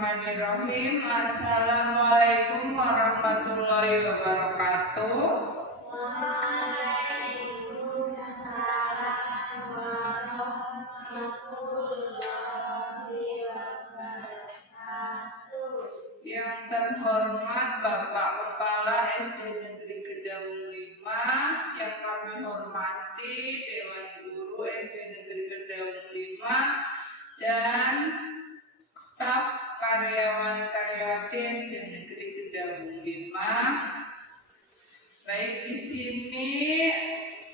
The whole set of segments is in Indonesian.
Bismillahirrahmanirrahim. Assalamualaikum warahmatullahi wabarakatuh. Waalaikumsalam warahmatullahi wabarakatuh. Yang terhormat Bapak Kepala SD Negeri Kedaung 5, yang kami hormati Dewan Guru SD Negeri Kedaung 5 dan staf karyawan-karyawati SD Negeri Kedaung 5. Baik, di sini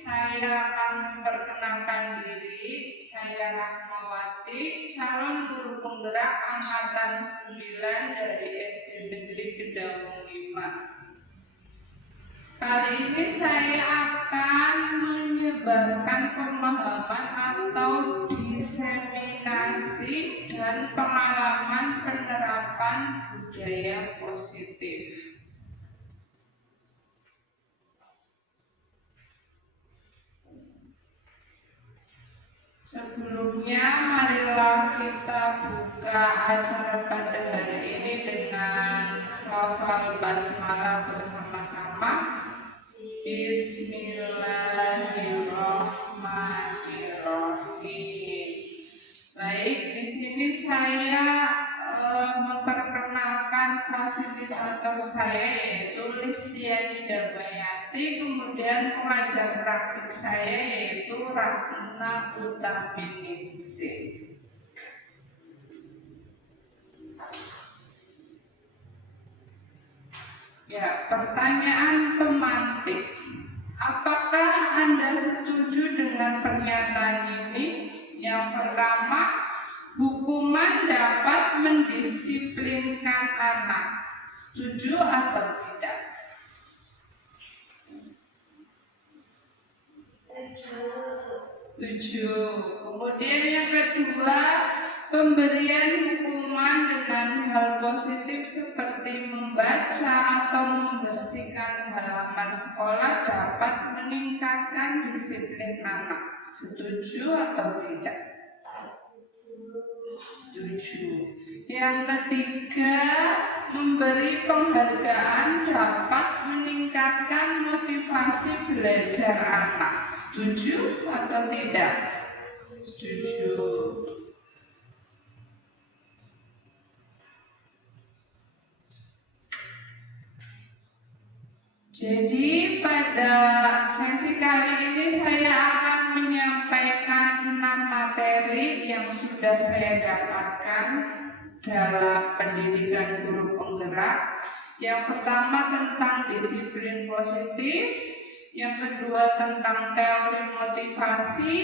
saya akan memperkenalkan diri. Saya Rahmawati, calon guru penggerak angkatan 9 dari SD Negeri Kedaung 5. Kali ini saya akan menyebarkan pemahaman atau diseminasi dan pengalaman penerapan budaya positif. Sebelumnya, marilah kita buka acara pada hari ini dengan lafal basmalah bersama-sama. Bismillahirrahmanirrahim. Baik, di sini saya memperkenalkan fasilitator saya, yaitu Listiani Dabayati. Kemudian pengajar praktik saya yaitu Ratna Utapiningsih. Ya, pertanyaan pemantik. Apakah Anda setuju dengan pernyataan ini? Yang pertama, hukuman dapat mendisiplinkan anak. Setuju atau tidak? Setuju. Kemudian yang kedua, pemberian hukuman dengan hal positif seperti membaca atau membersihkan halaman sekolah dapat meningkatkan disiplin anak. Setuju atau tidak? Setuju. Yang ketiga, memberi penghargaan dapat meningkatkan motivasi belajar anak. Setuju atau tidak? Setuju. Jadi pada sesi kali ini saya akan menyampaikan 6 materi yang sudah saya dapatkan dalam pendidikan guru penggerak. Yang pertama tentang disiplin positif, yang kedua tentang teori motivasi,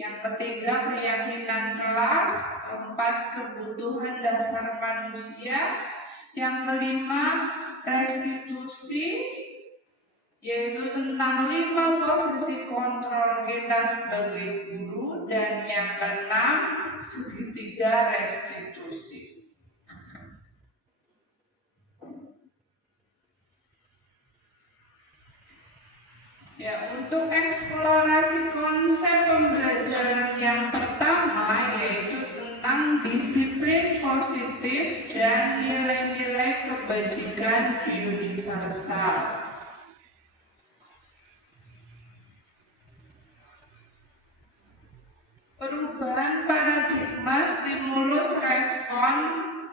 yang ketiga keyakinan kelas, keempat kebutuhan dasar manusia, yang kelima restitusi, yaitu tentang 5 posisi kontrol kita sebagai guru, dan yang keenam segitiga restitusi. Ya, untuk eksplorasi konsep pembelajaran yang pertama yaitu tentang disiplin positif dan nilai-nilai kebajikan universal. Perubahan paradigma stimulus respon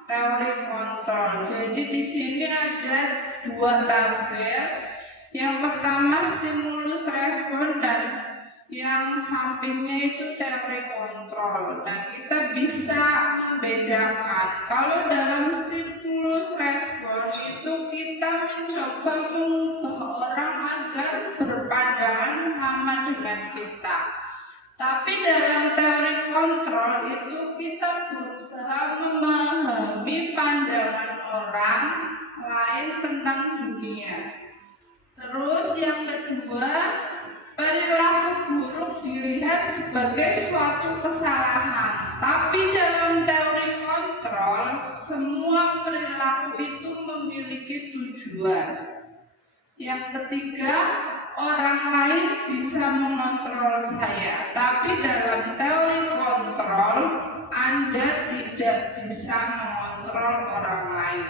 teori kontrol. Jadi di sini ada 2 tabel. Yang pertama stimulus respon dan yang sampingnya itu teori kontrol. Nah, kita bisa membedakan. Kalau dalam stimulus respon itu kita mencoba mengubah orang agar berpandangan sama dengan kita. Tapi dalam teori kontrol itu kita berusaha memahami pandangan orang lain tentang dunia. Terus yang kedua, perilaku buruk dilihat sebagai suatu kesalahan. Tapi dalam teori kontrol, semua perilaku itu memiliki tujuan. Yang ketiga, orang lain bisa mengontrol saya, tapi dalam teori kontrol Anda tidak bisa mengontrol mengontrol orang lain.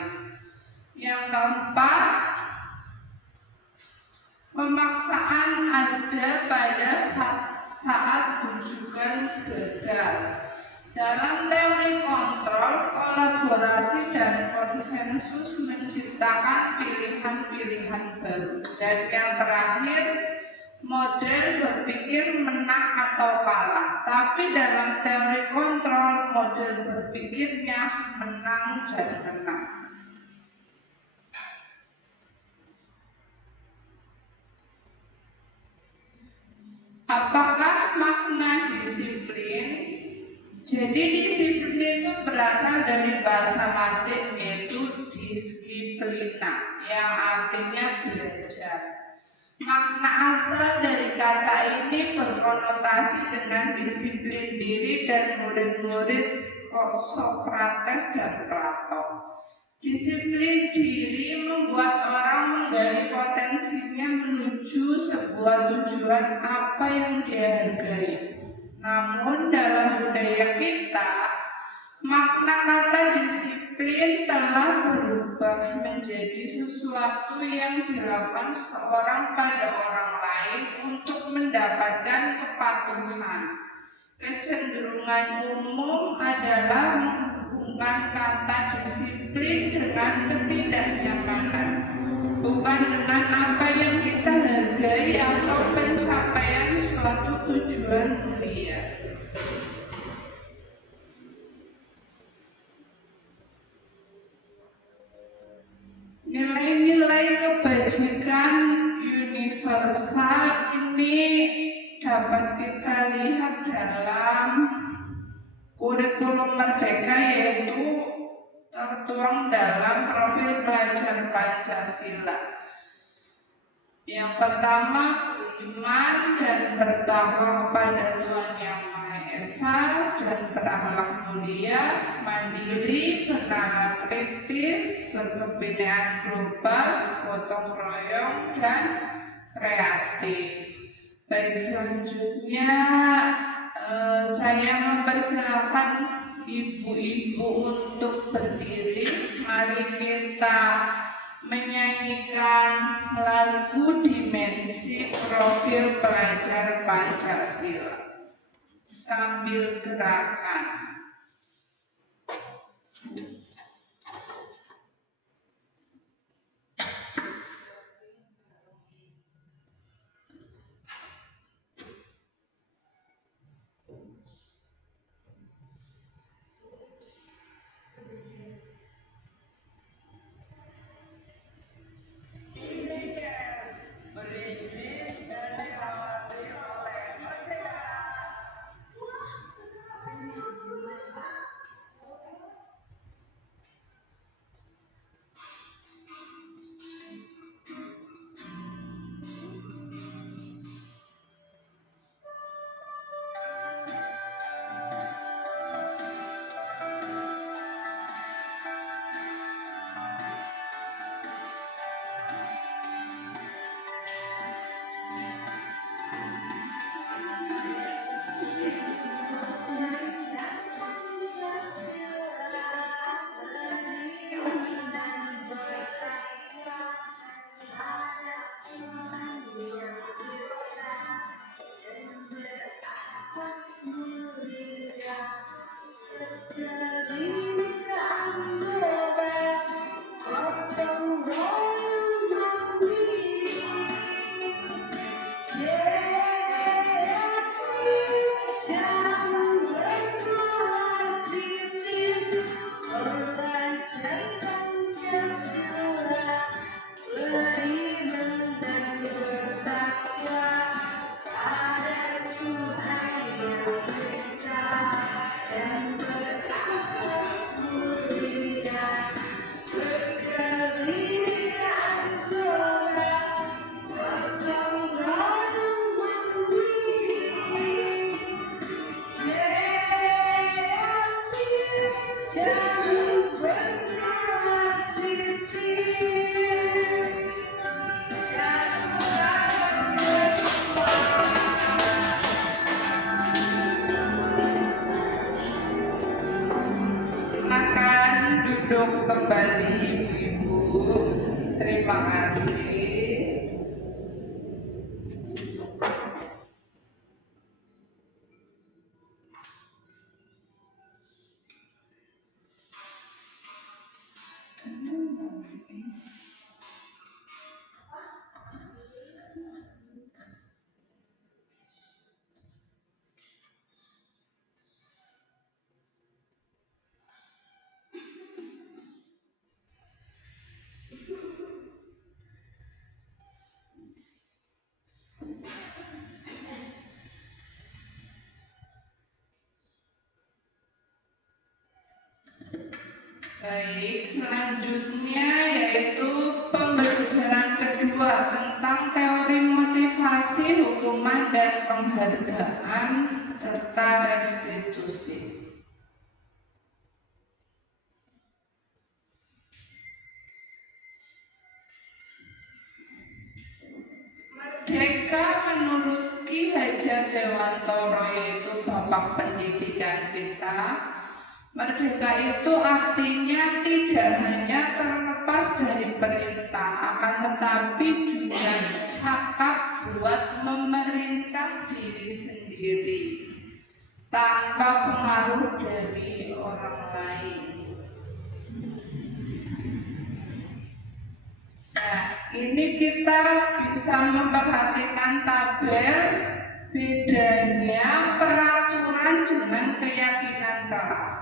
Yang keempat, pemaksaan ada pada saat rujukan gagal. Dalam teori kontrol, kolaborasi dan konsensus menciptakan pilihan-pilihan baru. Dan yang terakhir, model berpikir menang atau kalah. Tapi dalam teori kontrol, model berpikirnya menang dan menang. Apakah makna disiplin? Jadi disiplin itu berasal dari bahasa Latin yaitu disciplina yang artinya belajar. Makna asal dari kata ini berkonotasi dengan disiplin diri dan murid-murid Sokrates dan Plato. Disiplin diri membuat orang menggali potensinya menuju sebuah tujuan apa yang dia hargai. Namun dalam budaya kita, makna kata disiplin telah berubah menjadi sesuatu yang dilakukan seorang pada orang lain untuk mendapatkan kepatuhan. Kecenderungan umum adalah menghubungkan kata disiplin dengan ketidaknyamanan, bukan dengan apa yang kita hargai atau pencapaian suatu tujuan mulia. Nilai-nilai kebajikan universal ini dapat kita lihat dalam kurikulum Merdeka, yaitu tertuang dalam profil pelajar Pancasila. Yang pertama, beriman dan bertakwa kepada Tuhan Yang Maha Esa dan berakhlak mulia, mandiri, bernalar kritis, berkebudayaan global, gotong royong, dan kreatif. Baik, selanjutnya saya mempersilakan ibu-ibu untuk berdiri. Mari kita menyanyikan lagu Dimensi Profil Pelajar Pancasila sambil gerakan. Baik, selanjutnya yaitu pembelajaran kedua tentang teori motivasi, hukuman, dan penghargaan serta restitusi. Merdeka menurut Ki Hajar Dewantoro, yaitu Bapak Pendidikan kita, merdeka itu artinya tidak hanya terlepas dari perintah, akan tetapi juga cakap buat memerintah diri sendiri tanpa pengaruh dari orang lain. Nah, ini kita bisa memperhatikan tabel bedanya peraturan dengan keyakinan kelas.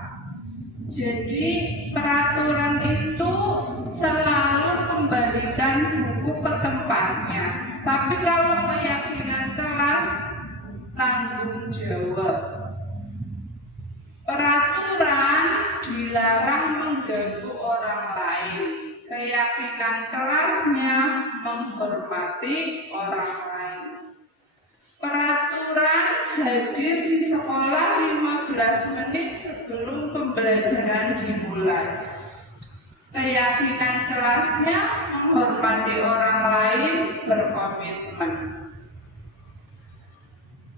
Jadi peraturan itu selalu kembalikan buku ke tempatnya. Tapi kalau keyakinan kelas tanggung jawab. Peraturan dilarang mengganggu orang lain. Keyakinan kelasnya menghormati orang lain. Peraturan hadir di sekolah 15 menit sebelum pembelajaran dimulai. Keyakinan kelasnya menghormati orang lain, berkomitmen.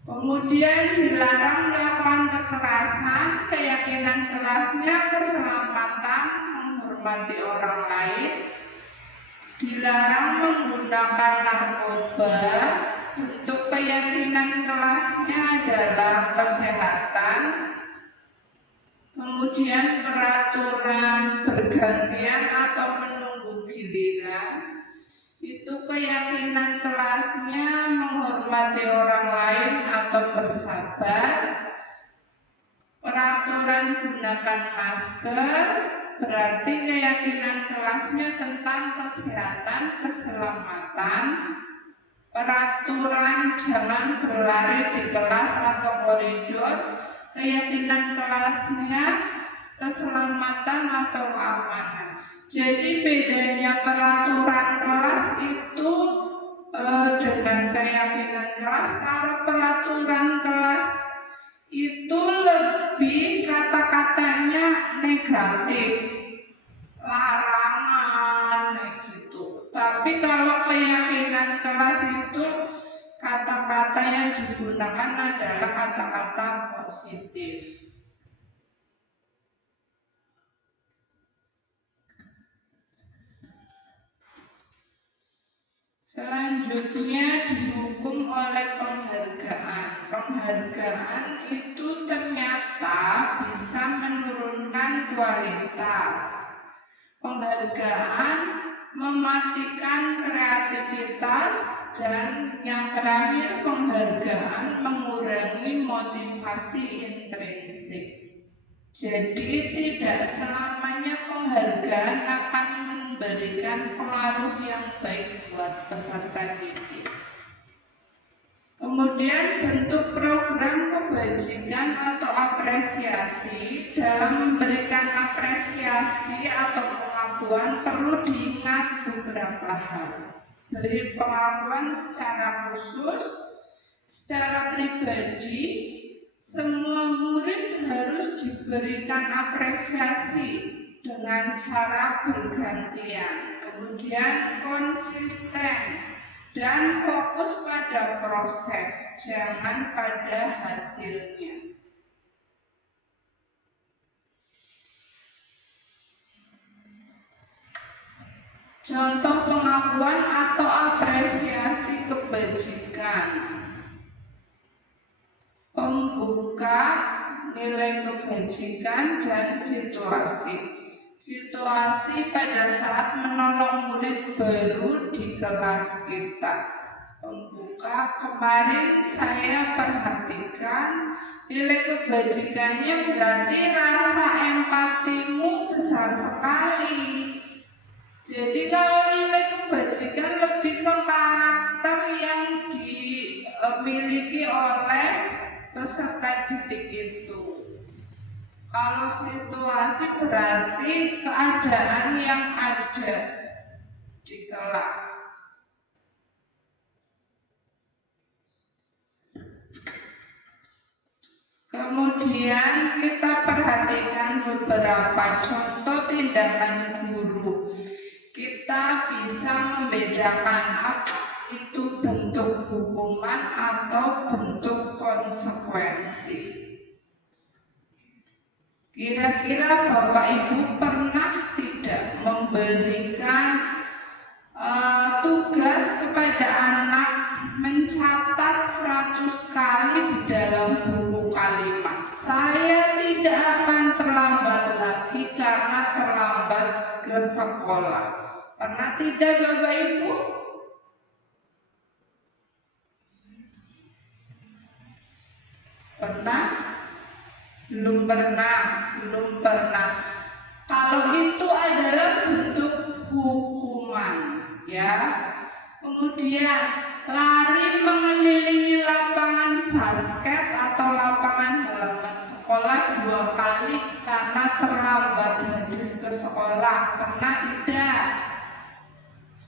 Kemudian dilarang melakukan kekerasan. Keyakinan kelasnya keselamatan, menghormati orang lain. Dilarang menggunakan narkoba. Untuk keyakinan kelasnya adalah kesehatan. Kemudian peraturan bergantian atau menunggu giliran. Itu keyakinan kelasnya menghormati orang lain atau bersabar. Peraturan gunakan masker berarti keyakinan kelasnya tentang kesehatan, keselamatan. Peraturan jangan berlari di kelas atau koridor, keyakinan kelasnya keselamatan atau keamanan. Jadi bedanya peraturan kelas itu dengan keyakinan kelas. Kalau peraturan kelas itu lebih kata-katanya negatif, larangan gitu. Tapi kalau keyakinan kelas itu kata-kata yang digunakan adalah kata-kata positif. Selanjutnya dihukum oleh penghargaan. Penghargaan itu ternyata bisa menurunkan kualitas. Penghargaan mematikan kreativitas, dan yang terakhir penghargaan mengurangi motivasi intrinsik. Jadi tidak selamanya penghargaan akan memberikan pengaruh yang baik buat peserta didik. Kemudian bentuk program kebajikan atau apresiasi. Dalam memberikan apresiasi atau pengakuan perlu diingat beberapa hal. Beri pengakuan secara khusus, secara pribadi. Semua murid harus diberikan apresiasi dengan cara bergantian. Kemudian konsisten dan fokus pada proses, jangan pada hasilnya. Contoh pengakuan atau apresiasi kebajikan. Pembuka, nilai kebajikan, dan situasi. Situasi pada saat menolong murid baru di kelas kita. Pembuka, kemarin saya perhatikan nilai kebajikannya berarti rasa empatimu besar sekali. Jadi kalau nilai kebajikan lebih ke karakter yang dimiliki oleh peserta didik itu. Kalau situasi berarti keadaan yang ada di kelas. Kemudian kita perhatikan beberapa contoh tindakan guru. Kita bisa membedakan apa itu bentuk hukuman atau bentuk konsekuensi. Kira-kira Bapak Ibu pernah tidak memberikan tugas kepada anak mencatat 100 kali di dalam buku kalimat. Saya tidak akan terlambat lagi karena terlambat ke sekolah. Pernah tidak Bapak Ibu? Pernah? Belum pernah. Kalau itu adalah bentuk hukuman, ya. Kemudian lari mengelilingi lapangan basket atau lapangan halaman sekolah 2 kali karena terlambat hadir ke sekolah. Pernah tidak?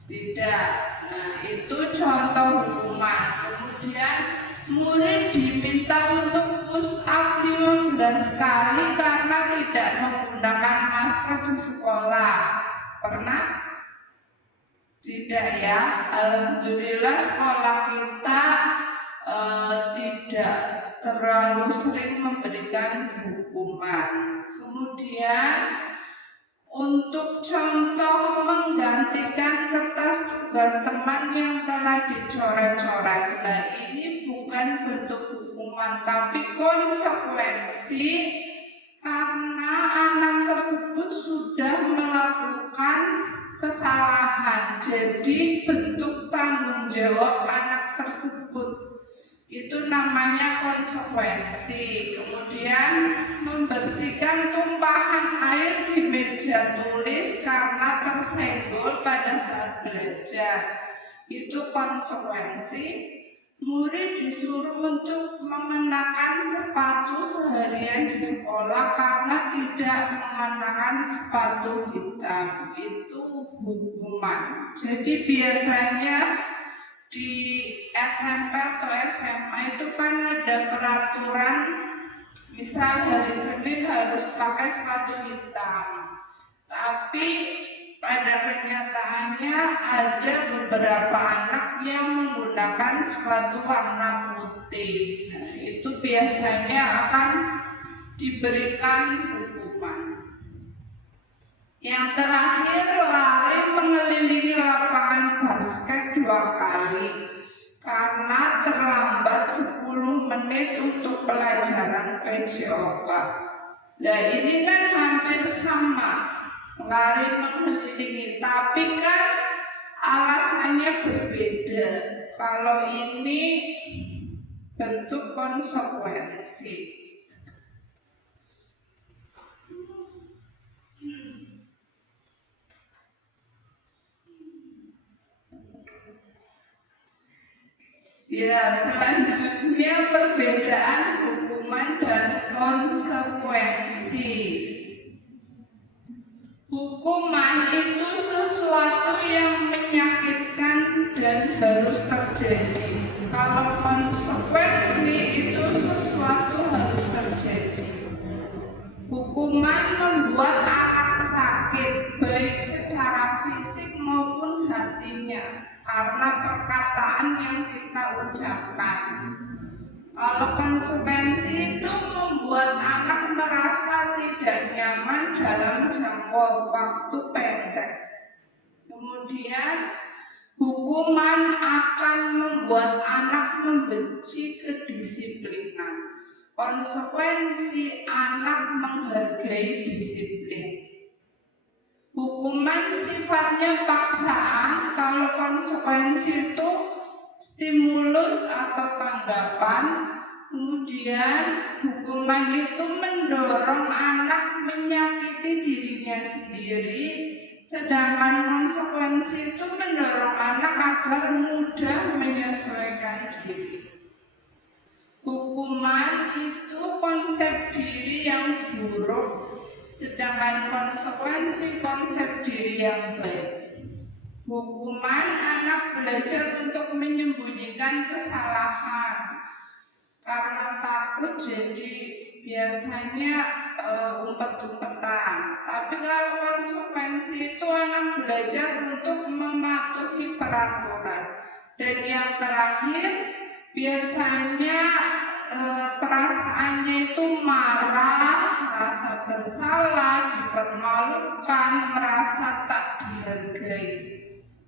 Tidak. Nah, itu contoh hukuman. Kemudian murid diminta untuk push up 15 kali karena tidak menggunakan masker di sekolah. Pernah? Tidak ya. Alhamdulillah sekolah kita tidak terlalu sering memberikan hukuman. Kemudian untuk contoh menggantikan kertas tugas teman yang telah dicoret-coret. Nah, ini bukan bentuk hukuman tapi konsekuensi karena anak tersebut sudah melakukan kesalahan. Jadi bentuk tanggung jawab anak tersebut itu namanya konsekuensi. Kemudian membersihkan tumpahan air di meja tulis karena tersenggol pada saat belajar, itu konsekuensi. Murid disuruh untuk mengenakan sepatu seharian di sekolah karena tidak mengenakan sepatu hitam, itu hukuman. Jadi biasanya di SMP atau SMA itu kan ada peraturan, misal hari Senin harus pakai sepatu hitam, tapi pada kenyataannya ada beberapa anak yang menggunakan sepatu warna putih. Nah, itu biasanya akan diberikan hukuman. Yang terakhir, lari mengelilingi lapangan basket 2 kali karena terlambat 10 menit untuk pelajaran PJOK. Nah, ini kan hampir sama, lari mengelilingi, tapi kan alasannya berbeda. Kalau ini bentuk konsekuensi. Ya, selanjutnya perbedaan hukuman dan konsekuensi. Hukuman itu sesuatu yang menyakitkan dan harus terjadi. Kalau konsekuensi itu sesuatu harus terjadi. Hukuman membuat anak sakit, baik secara fisik maupun hatinya, karena perkataan yang kita ucapkan. Kalau konsekuensi itu membuat anak merasa tidak nyaman dalam jangka waktu pendek. Kemudian hukuman akan membuat anak membenci kedisiplinan. Konsekuensi anak menghargai disiplin. Hukuman sifatnya paksaan, kalau konsekuensi itu stimulus atau tanggapan. Kemudian hukuman itu mendorong anak menyakiti dirinya sendiri, sedangkan konsekuensi itu mendorong anak agar mudah menyesuaikan diri. Hukuman itu konsep diri yang buruk. buruk, sedangkan konsekuensi konsep diri yang baik. Hukuman anak belajar untuk menyembunyikan kesalahan karena takut, jadi biasanya umpet-umpetan. Tapi kalau konsekuensi itu anak belajar untuk mematuhi peraturan. Dan yang terakhir biasanya perasaannya itu marah, rasa bersalah, dipermalukan, merasa tak dihargai.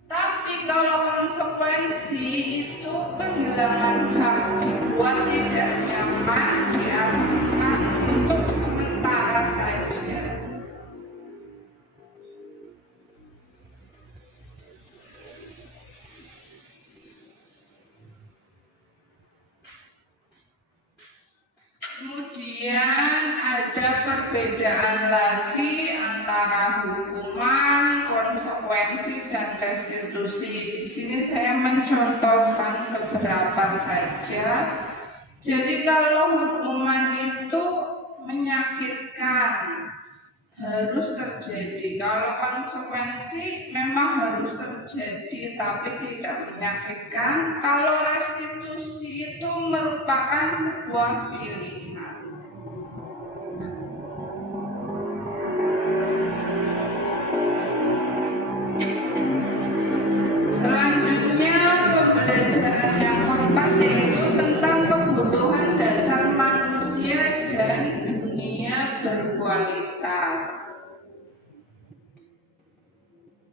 Tapi kalau konsekuensi itu kehilangan hak, dibuat tidak nyaman, diasingkan untuk sementara saja. Kemudian ada perbedaan lagi antara hukuman, konsekuensi, dan restitusi. Di sini saya mencontohkan beberapa saja. Jadi kalau hukuman itu menyakitkan, harus terjadi. Kalau konsekuensi memang harus terjadi tapi tidak menyakitkan. Kalau restitusi itu merupakan sebuah pilihan. Selanjutnya pembelajaran yang keempat yaitu tentang kebutuhan dasar manusia dan dunia berkualitas.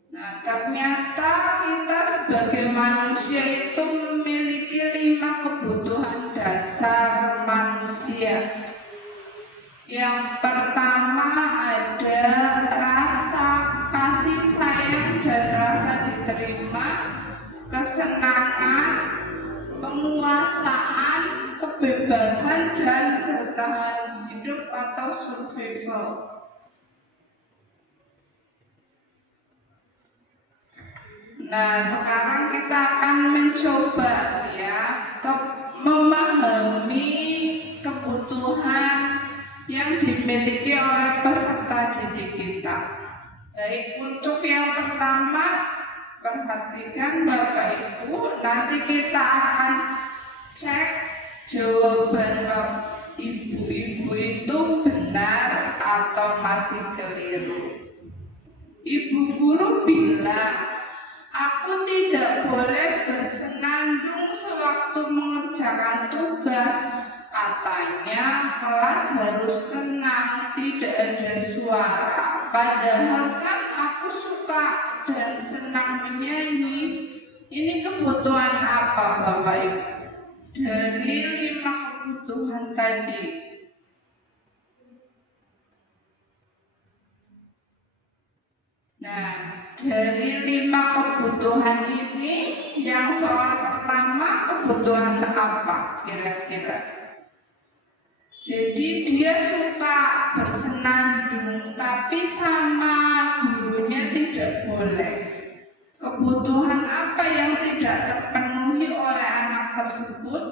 Nah, ternyata kita sebagai manusia itu memiliki 5 kebutuhan dasar manusia. Yang pertama ada rasa kasih sayang dan rasa diterima, kesenangan, penguasaan, kebebasan, dan bertahan hidup atau survival. Nah, sekarang kita akan mencoba memahami kebutuhan yang dimiliki oleh peserta didik kita. Baik, untuk yang pertama, perhatikan Bapak Ibu, nanti kita akan cek jawaban ibu-ibu itu benar atau masih keliru. Ibu guru bilang, aku tidak boleh bersenandung sewaktu mengerjakan tugas. Katanya kelas harus tenang, tidak ada suara. Padahal kan aku suka dan senang menyanyi. Ini kebutuhan apa Bapak Ibu? Dari 5 kebutuhan tadi. Nah, dari 5 kebutuhan ini, yang soal pertama kebutuhan apa kira-kira? Jadi dia suka bersenandung, tapi sama gurunya tidak boleh. Kebutuhan apa yang tidak terpenuhi oleh anak tersebut?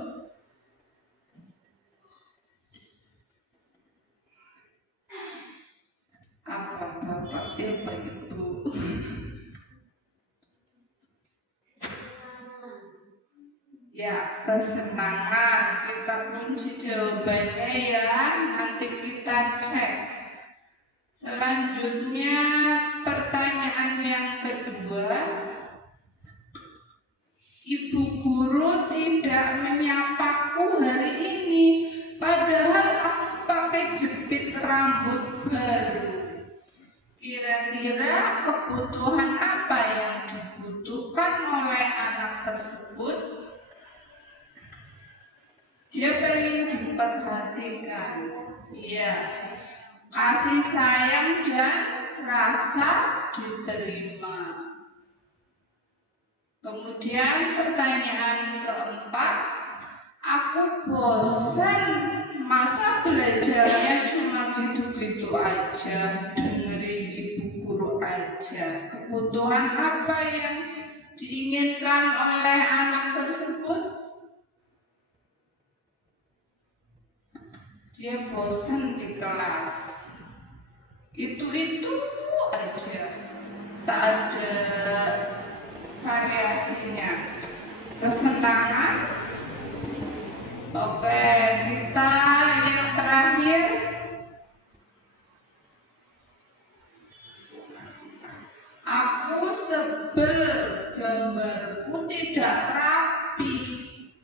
Apa Bapak Ibu? Ya, kesenangan. Kita kunci jawabannya ya, nanti kita cek. Selanjutnya pertanyaan yang kedua, ibu guru tidak menyapaku hari ini, padahal aku pakai jepit rambut baru. Kira-kira kebutuhan apa yang dibutuhkan oleh anak tersebut? Dia pengen diperhatikan, ya, kasih sayang dan rasa diterima. Kemudian pertanyaan keempat, aku bosan, masa belajarnya cuma gitu-gitu aja, dengerin ibu guru aja. Kebutuhan apa yang diinginkan oleh anak tersebut? Dia bosan di kelas. itu aja, tak ada variasinya. Kesenangan. Oke, kita yang terakhir. Aku sebel gambarku tidak rapi,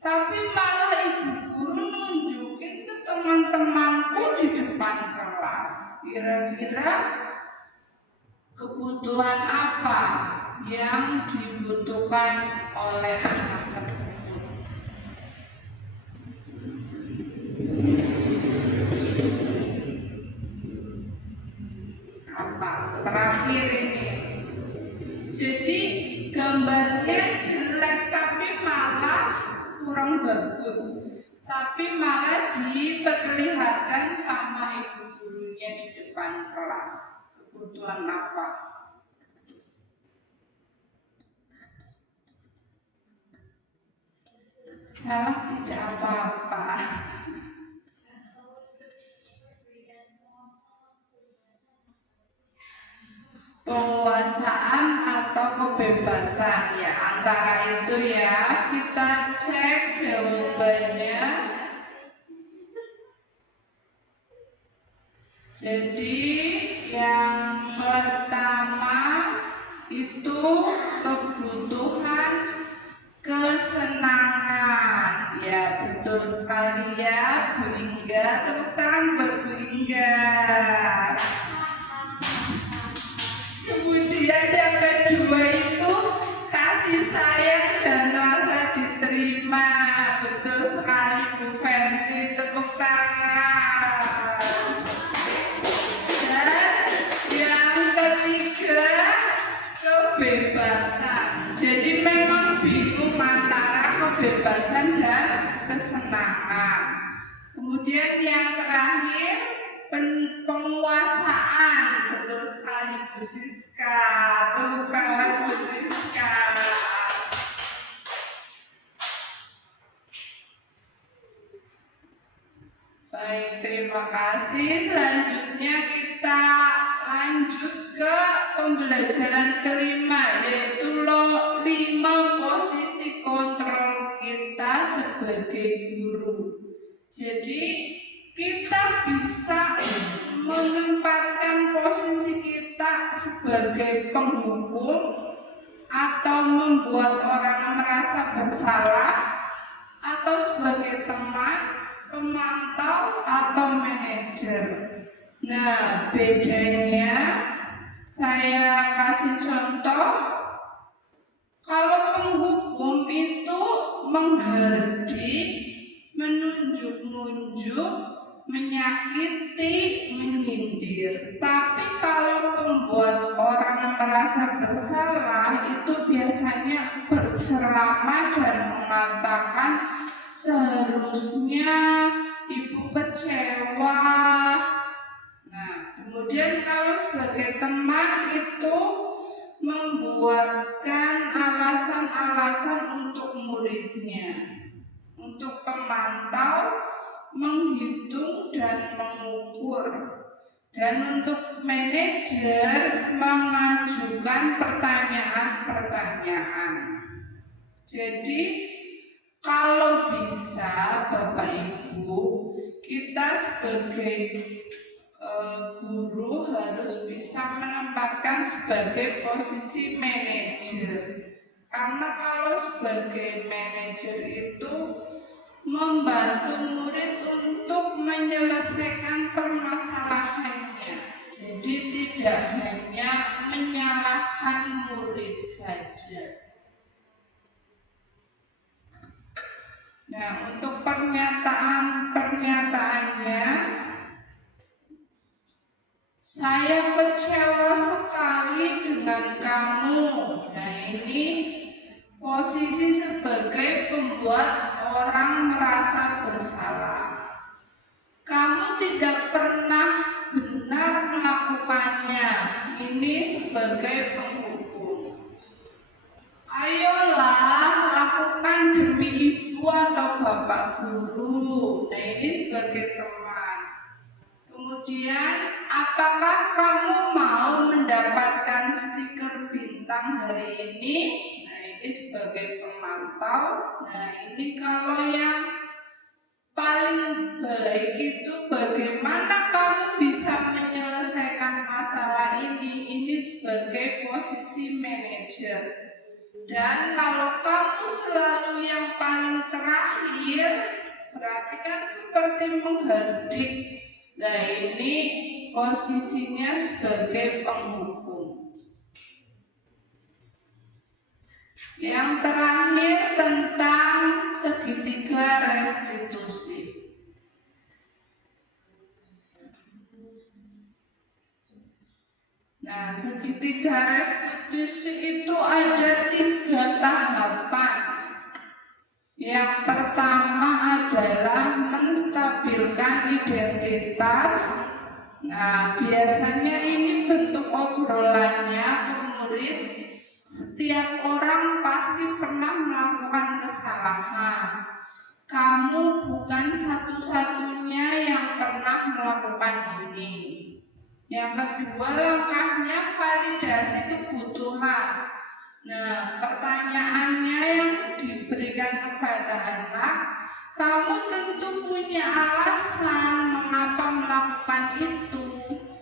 tapi malah ibu guru nunjukin ke teman-temanku di depan kelas. Kira-kira kebutuhan apa yang dibutuhkan oleh anak tersebut? Apa? Terakhir ini. Jadi gambarnya jelek tapi malah kurang bagus, tapi malah diperlihatkan sama ibu gurunya di depan kelas. Kebutuhan apa? Salah tidak apa-apa. Penguasaan atau kebebasan, ya antara itu ya. Kita cek jawabannya. Jadi yang pertama itu kebutuhan kesenangan. Ya betul sekali ya Bu Ingga, tepuk tangan buat Bu Ingga. Kemudian yang kedua itu kasih sayang dan rasa diterima. Betul sekali Bu Fenty, tepuk tangan. Dan yang ketiga kebebasan. Jadi memang bingung antara kebebasan dan kesenangan. Kemudian yang terakhir penguasaan. Betul sekali Bu Siska, tepuk tangan Bu Siska. Baik, terima kasih. Selanjutnya kita lanjut ke pembelajaran kelima, yaitu 5 posisi kontrol kita sebagai guru. Jadi kita bisa menempatkan posisi kita sebagai penghukum atau membuat orang merasa bersalah, atau sebagai teman, pemantau, atau manajer. Nah, bedanya saya kasih contoh. Kalau penghukum itu menghardik, menunjuk-nunjuk, menyakiti, menyindir. Tapi kalau membuat orang merasa bersalah itu biasanya berceramah dan mengatakan seharusnya ibu kecewa. Nah, kemudian kalau sebagai teman itu membuatkan alasan-alasan untuk muridnya. Untuk pemantau, menghitung dan mengukur. Dan untuk manajer mengajukan pertanyaan-pertanyaan. Jadi kalau bisa Bapak Ibu, kita sebagai guru harus bisa menempatkan sebagai posisi manajer. Karena kalau sebagai manajer itu membantu murid untuk menyelesaikan permasalahannya. Jadi tidak hanya menyalahkan murid saja. Nah, untuk pernyataan-pernyataannya, saya kecewa sekali dengan kamu. Nah, ini posisi sebagai pembuat orang merasa bersalah. Kamu tidak pernah benar melakukannya. Ini sebagai penghukum. Ayolah lakukan demi ibu atau bapak guru. Nah, ini sebagai teman. Kemudian apa apakah kamu mau mendapatkan stiker bintang hari ini? Nah, ini sebagai pemantau. Nah, ini kalau yang paling baik itu bagaimana kamu bisa menyelesaikan masalah ini? Ini sebagai posisi manajer. Dan kalau kamu selalu yang paling terakhir, berarti kan seperti menghardik. Nah, ini posisinya sebagai penghukum. Yang terakhir tentang segitiga restitusi. Nah, segitiga restitusi itu ada 3 tahapan. Yang pertama adalah menstabilkan identitas. Nah, biasanya ini bentuk obrolannya ke murid. Setiap orang pasti pernah melakukan kesalahan. Kamu bukan satu-satunya yang pernah melakukan ini. Yang kedua, langkahnya validasi kebutuhan. Nah, pertanyaannya yang diberikan kepada anak, kamu tentu punya alasan mengapa melakukan itu.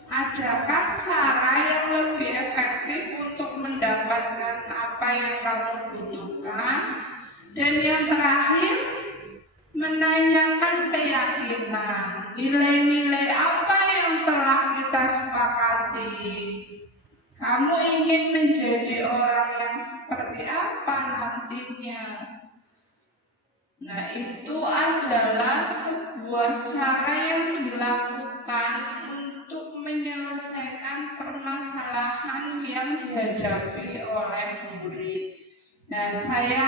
Adakah cara yang lebih efektif untuk mendapatkan apa yang kamu butuhkan? Dan yang terakhir, menanyakan keyakinan. Nilai-nilai apa yang telah kita sepakati? Kamu ingin menjadi orang yang seperti apa nantinya? Nah, itu adalah sebuah cara yang dilakukan untuk menyelesaikan permasalahan yang dihadapi oleh murid. Nah, saya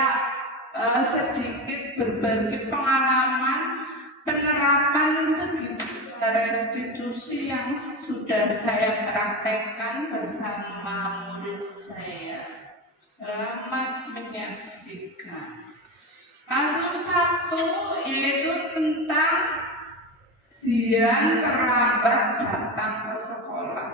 sedikit berbagi pengalaman penerapan segitiga restitusi yang sudah saya praktekkan bersama murid saya. Selamat menyaksikan. Kasus 1 yaitu tentang Zian terlambat datang ke sekolah.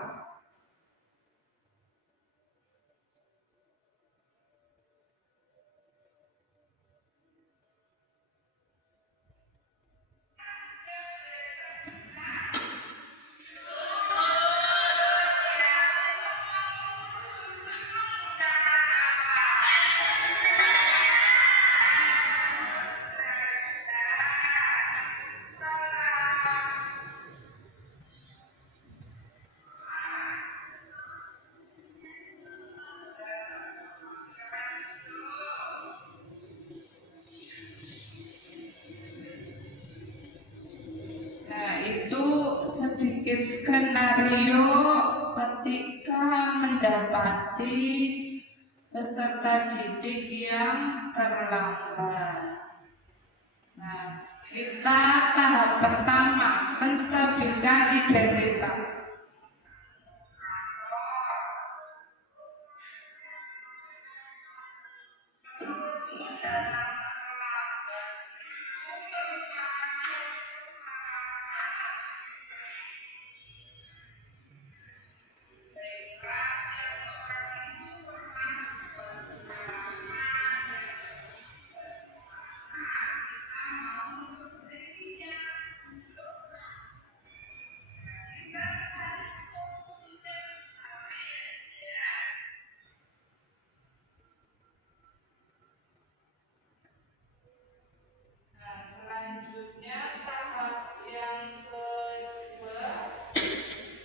Itu sedikit skenario ketika mendapati peserta didik yang terlambat. Nah, kita tahap pertama menstabilkan identitas.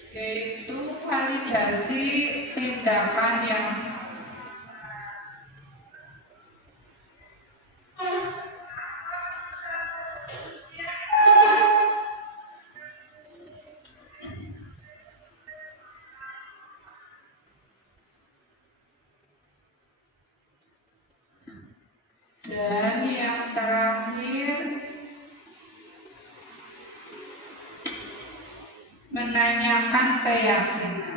Yaitu validasi tindakan yang dan yang terakhir menanyakan keyakinan.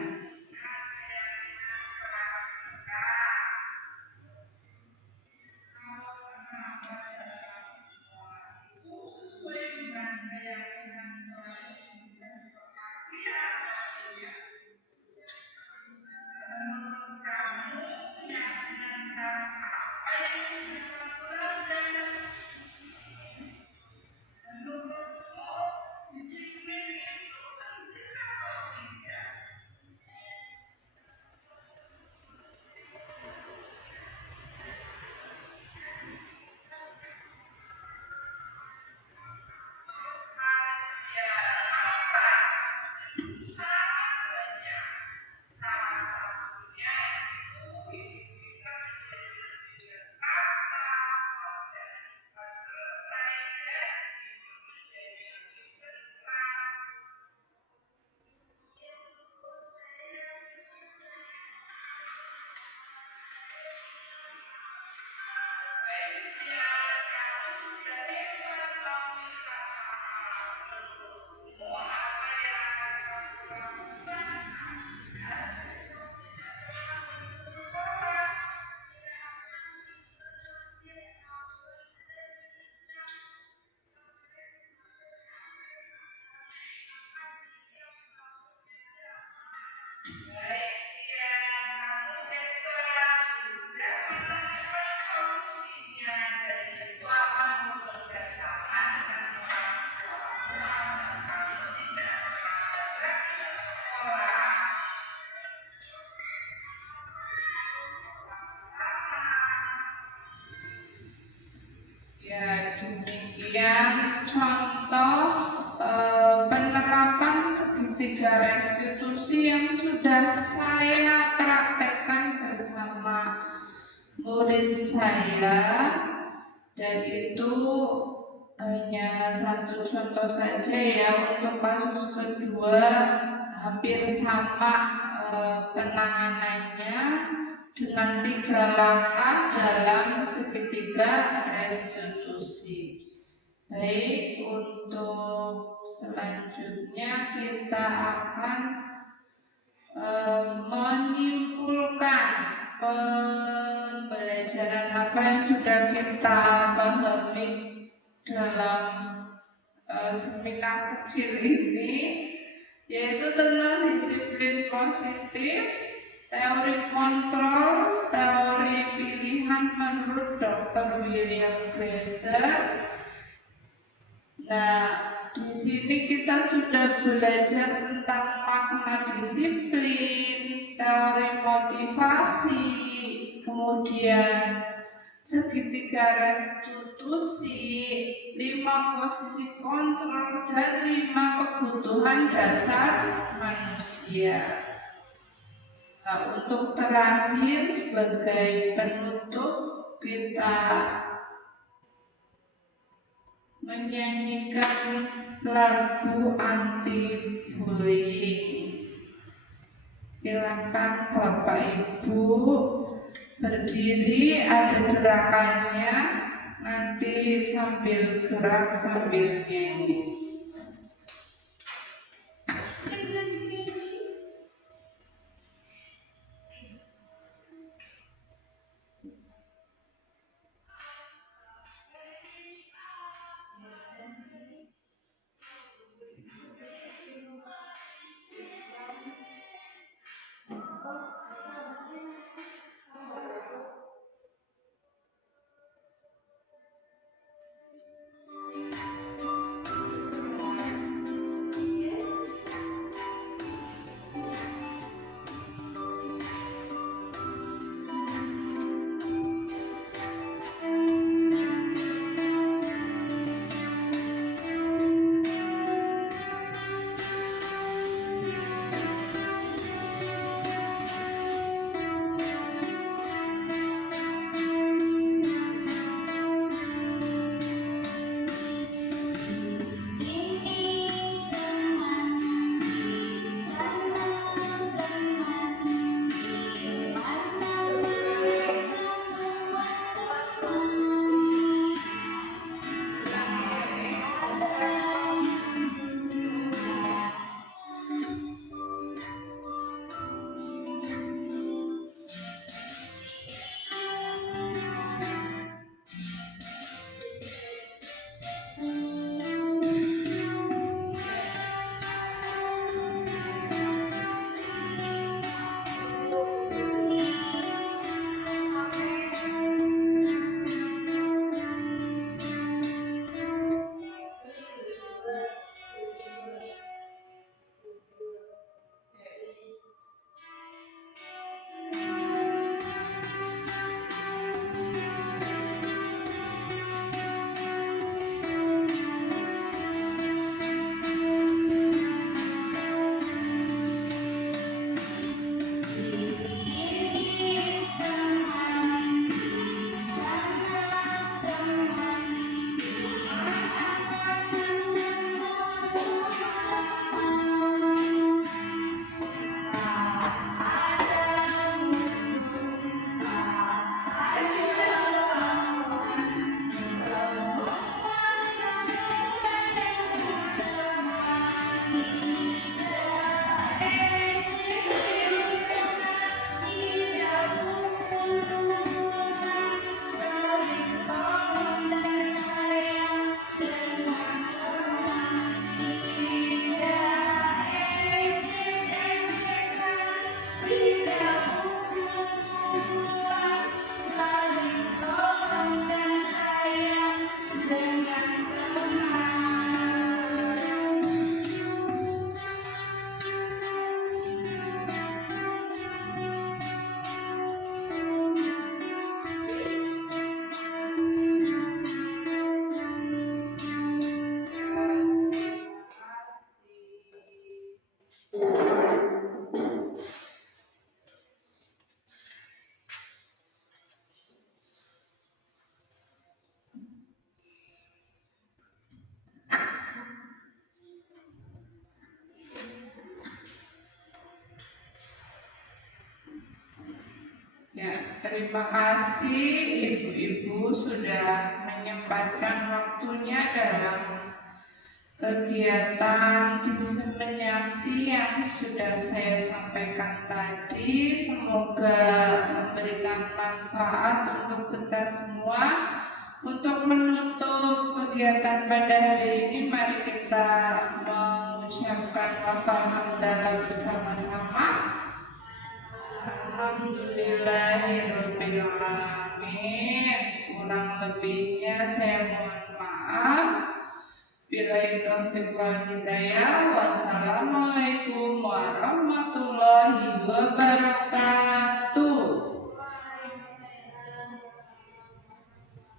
Ya, demikian contoh penerapan segitiga restitusi yang sudah saya praktekkan bersama murid saya, dan itu hanya satu contoh saja ya. Untuk kasus kedua hampir sama penanganannya dengan 3 langkah dalam segitiga restitusi. Baik, untuk selanjutnya kita akan menyimpulkan pembelajaran apa yang sudah kita pahami dalam seminar kecil ini, yaitu tentang disiplin positif, teori kontrol, teori pilihan menurut Dr. William Glasser. Nah, di sini kita sudah belajar tentang makna disiplin, teori motivasi, kemudian segitiga restitusi, 5 posisi kontrol, dan 5 kebutuhan dasar manusia. Nah, untuk terakhir sebagai penutup, kita menyanyikan lagu anti bullying. Silakan Bapak Ibu berdiri, ada gerakannya, nanti sambil gerak sambil nyanyi. terima kasih ibu-ibu sudah menyempatkan waktunya dalam kegiatan diseminasi yang sudah saya sampaikan tadi. Semoga memberikan manfaat untuk kita semua. Untuk menutup kegiatan pada hari ini, mari kita mengucapkan lafal hamdalah bersama-sama. Alhamdulillahirabbil alamin. Kurang lebihnya saya mohon maaf. Billahi taufiq wal hidayah. Wassalamualaikum warahmatullahi wabarakatuh.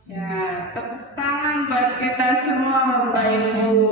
Ya, tepuk tangan buat kita semua Bapak Ibu.